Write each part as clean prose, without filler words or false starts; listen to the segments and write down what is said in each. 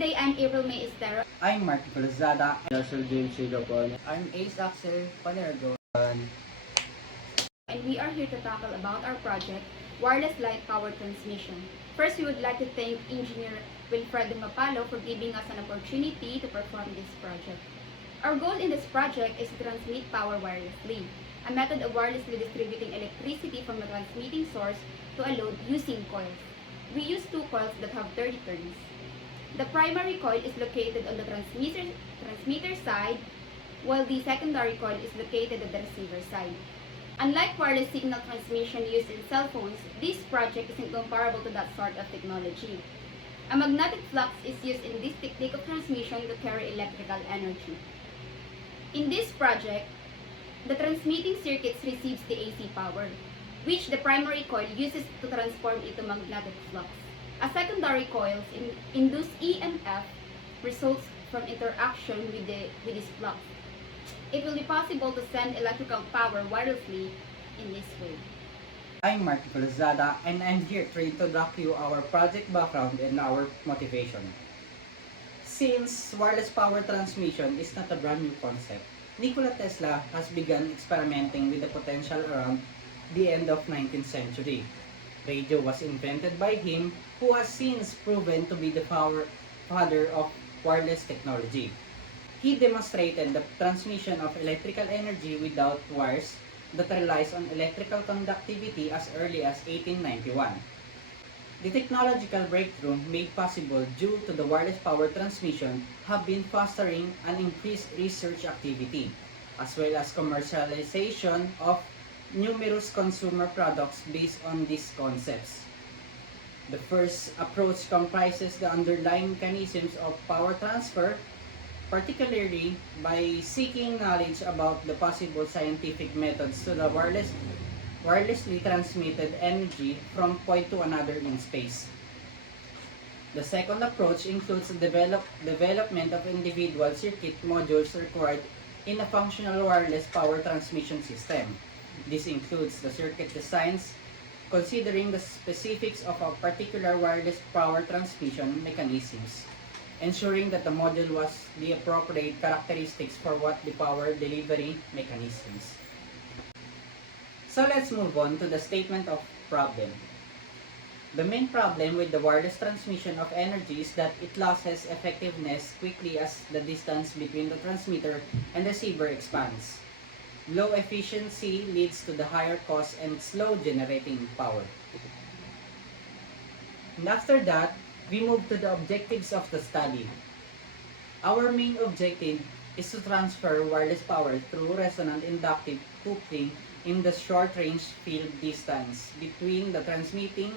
day, I'm April May Estero. I'm Marty Colazada. Russell James Sigapon. I'm Ace Axel Panergo. And we are here to tackle about our project, Wireless Light Power Transmission. First, we would like to thank Engineer Wilfredo Mapalo for giving us an opportunity to perform this project. Our goal in this project is to transmit power wirelessly, a method of wirelessly distributing electricity from a transmitting source to a load using coils. We use two coils that have 30 turns. The primary coil is located on the transmitter side, while the secondary coil is located at the receiver side. Unlike wireless signal transmission used in cell phones, this project isn't comparable to that sort of technology. A magnetic flux is used in this technique of transmission to carry electrical energy. In this project, the transmitting circuits receives the AC power, which the primary coil uses to transform into magnetic flux. A secondary coil's induced EMF results from interaction with this flux. It will be possible to send electrical power wirelessly in this way. I'm Marty Colazada, and I'm here to introduce you our project background and our motivation. Since wireless power transmission is not a brand new concept, Nikola Tesla has begun experimenting with the potential around the end of 19th century. Radio was invented by him, who has since proven to be the father of wireless technology. He demonstrated the transmission of electrical energy without wires that relies on electrical conductivity as early as 1891. The technological breakthrough made possible due to the wireless power transmission have been fostering an increased research activity, as well as commercialization of numerous consumer products based on these concepts. The first approach comprises the underlying mechanisms of power transfer, particularly by seeking knowledge about the possible scientific methods to the wirelessly transmitted energy from point to another in space. The second approach includes the development of individual circuit modules required in a functional wireless power transmission system. This includes the circuit designs, considering the specifics of a particular wireless power transmission mechanisms, ensuring that the module was the appropriate characteristics for what the power delivery mechanisms. So let's move on to the statement of problem. The main problem with the wireless transmission of energy is that it loses effectiveness quickly as the distance between the transmitter and receiver expands. Low efficiency leads to the higher cost and slow generating power. And after that, we move to the objectives of the study. Our main objective is to transfer wireless power through resonant inductive coupling in the short-range field distance between the transmitting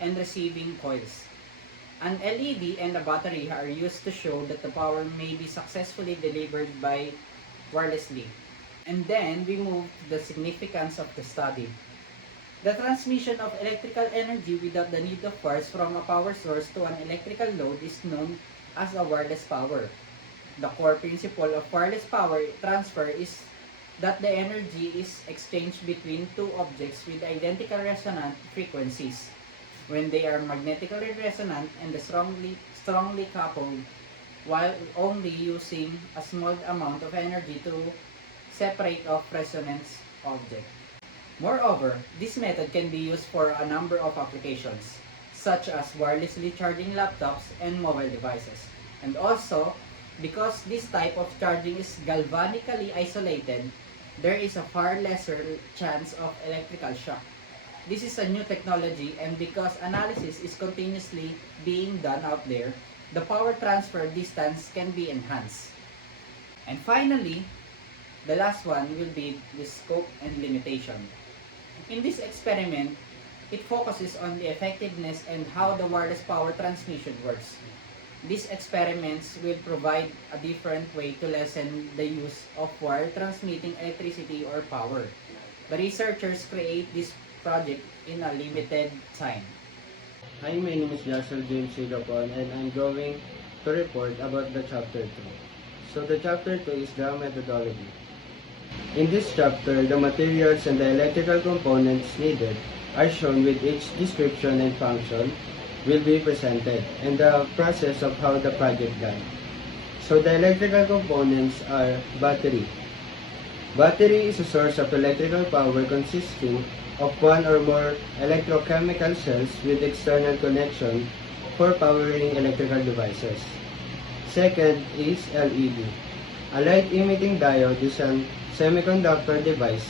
and receiving coils. An LED and a battery are used to show that the power may be successfully delivered by wirelessly. And then we move to the significance of the study. The transmission of electrical energy without the need of wires from a power source to an electrical load is known as a wireless power. The core principle of wireless power transfer is that the energy is exchanged between two objects with identical resonant frequencies when they are magnetically resonant and strongly coupled, while only using a small amount of energy to separate off resonance object. Moreover, this method can be used for a number of applications, such as wirelessly charging laptops and mobile devices. And also, because this type of charging is galvanically isolated, there is a far lesser chance of electrical shock. This is a new technology, and because analysis is continuously being done out there, the power transfer distance can be enhanced. And finally, the last one will be the scope and limitation. In this experiment, it focuses on the effectiveness and how the wireless power transmission works. These experiments will provide a different way to lessen the use of wire transmitting electricity or power. The researchers create this project in a limited time. Hi, my name is Russell James Sigapon, and I'm going to report about the chapter 2. So the chapter 2 is the methodology. In this chapter, the materials and the electrical components needed are shown with each description and function, will be presented and the process of how the project done. So the electrical components are battery. Battery is a source of electrical power consisting of one or more electrochemical cells with external connection for powering electrical devices. Second is LED. A light-emitting diode is a semiconductor device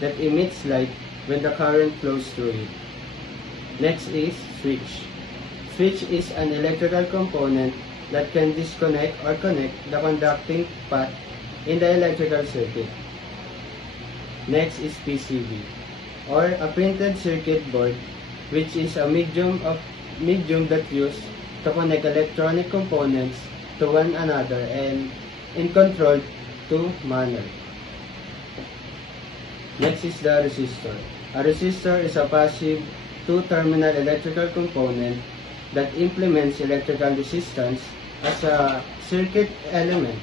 that emits light when the current flows through it. Next is switch. Switch is an electrical component that can disconnect or connect the conducting path in the electrical circuit. Next is PCB, or a printed circuit board, which is a medium that used to connect electronic components to one another and in controlled to manner. Next is the resistor. A resistor is a passive two-terminal electrical component that implements electrical resistance as a circuit element.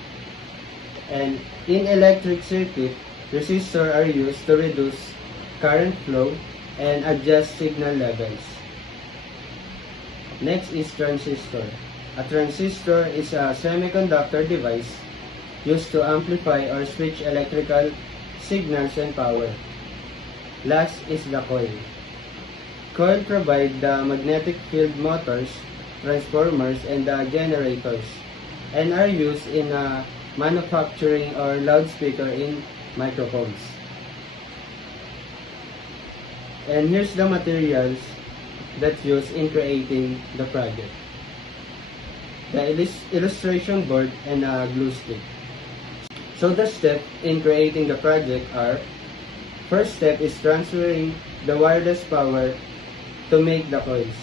And in electric circuit, resistors are used to reduce current flow and adjust signal levels. Next is transistor. A transistor is a semiconductor device used to amplify or switch electrical signals and power. Last is the coil. Coil provide the magnetic field motors, transformers, and the generators, and are used in manufacturing or loudspeaker in microphones. And here's the materials that's used in creating the project. The illustration board and a glue stick. So the steps in creating the project are: first step is transferring the wireless power to make the coils.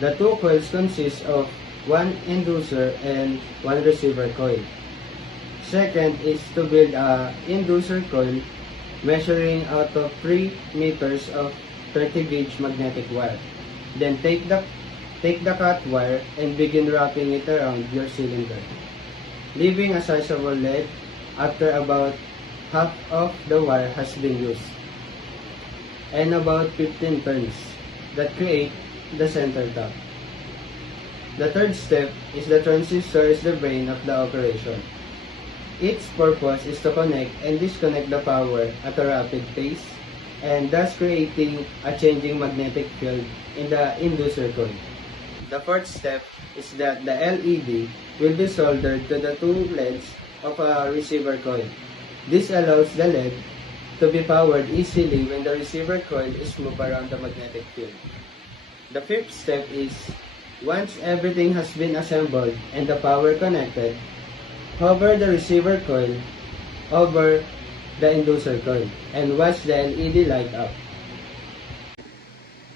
The two coils consist of one inducer and one receiver coil. Second is to build a inducer coil measuring out of 3 meters of 30 gauge magnetic wire. Then take the cut wire and begin wrapping it around your cylinder, leaving a sizable lead after about half of the wire has been used, and about 15 turns that create the center top. The third step is the transistor is the brain of the operation. Its purpose is to connect and disconnect the power at a rapid pace, and thus creating a changing magnetic field in the inducer coil. The fourth step is that the LED will be soldered to the two leads of a receiver coil. This allows the LED to be powered easily when the receiver coil is moved around the magnetic field. The fifth step is, once everything has been assembled and the power connected, hover the receiver coil over the inducer coil and watch the LED light up.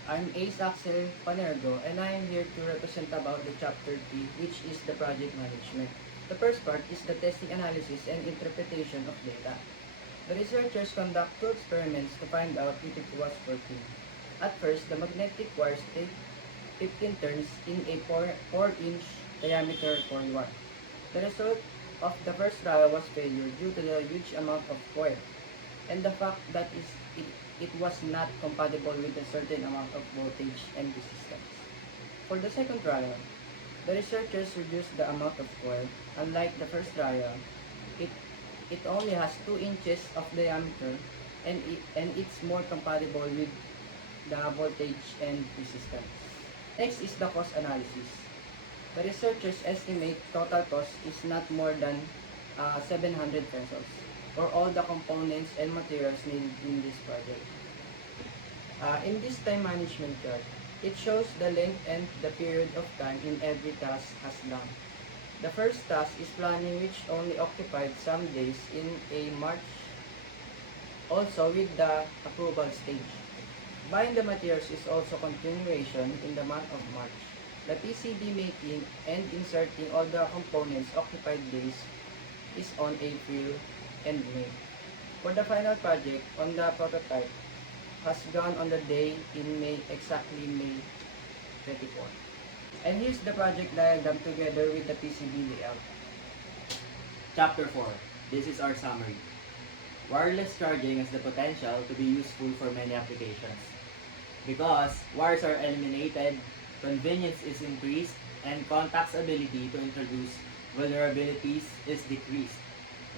I'm Ace Axel Panergo, and I am here to represent about the Chapter 3, which is the project management. The first part is the testing analysis and interpretation of data. The researchers conduct 2 experiments to find out if it was working. At first, the magnetic wires take 15 turns in a 4-inch diameter coil wire. The result of the first trial was failure due to the huge amount of coil and the fact that it was not compatible with a certain amount of voltage and resistance. For the second trial, the researchers reduced the amount of coil. Unlike the first trial, it only has 2 inches of diameter and it's more compatible with the voltage and resistance. Next is the cost analysis. The researchers estimate total cost is not more than 700 pesos for all the components and materials needed in this project. In this time management chart, it shows the length and the period of time in every task has done. The first task is planning, which only occupied some days in a March, also with the approval stage. Buying the materials is also continuation in the month of March. The PCB making and inserting all the components occupied days is on April and May. For the final project on the prototype has gone on the day in May, exactly May 24. And here's the project diagram together with the PCB layout. Chapter 4. This is our summary. Wireless charging has the potential to be useful for many applications. Because wires are eliminated convenience is increased, and contact's ability to introduce vulnerabilities is decreased.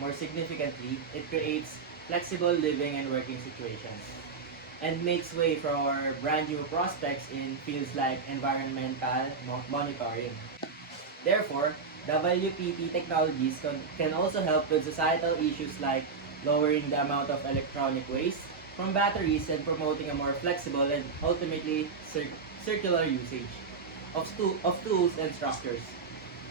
More significantly, it creates flexible living and working situations and makes way for our brand new prospects in fields like environmental monitoring. Therefore, WPT technologies can also help with societal issues like lowering the amount of electronic waste from batteries and promoting a more flexible and ultimately circular usage of tools and structures.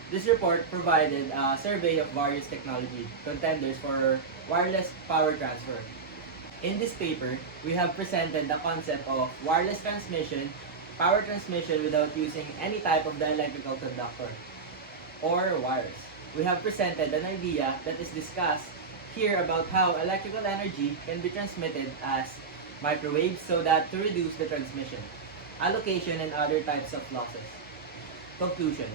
This report provided a survey of various technology contenders for wireless power transfer. In this paper, we have presented the concept of wireless transmission, power transmission without using any type of the electrical conductor or wires. We have presented an idea that is discussed here about how electrical energy can be transmitted as microwaves so that to reduce the transmission, allocation, and other types of losses. Conclusion.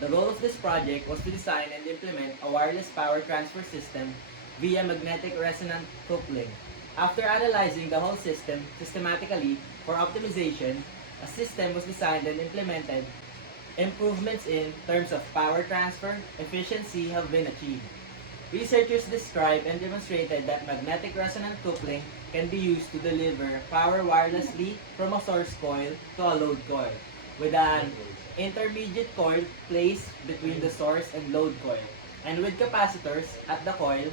The goal of this project was to design and implement a wireless power transfer system via magnetic resonant coupling. After analyzing the whole system systematically for optimization, a system was designed and implemented. Improvements in terms of power transfer efficiency have been achieved. Researchers described and demonstrated that magnetic resonant coupling can be used to deliver power wirelessly from a source coil to a load coil, with an intermediate coil placed between the source and load coil, and with capacitors at the coil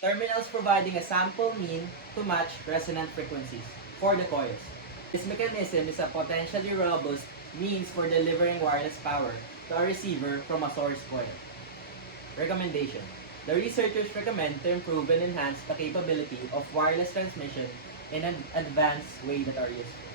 terminals providing a sample mean to match resonant frequencies for the coils. This mechanism is a potentially robust means for delivering wireless power to a receiver from a source coil. Recommendation. The researchers recommend to improve and enhance the capability of wireless transmission in an advanced way that are useful.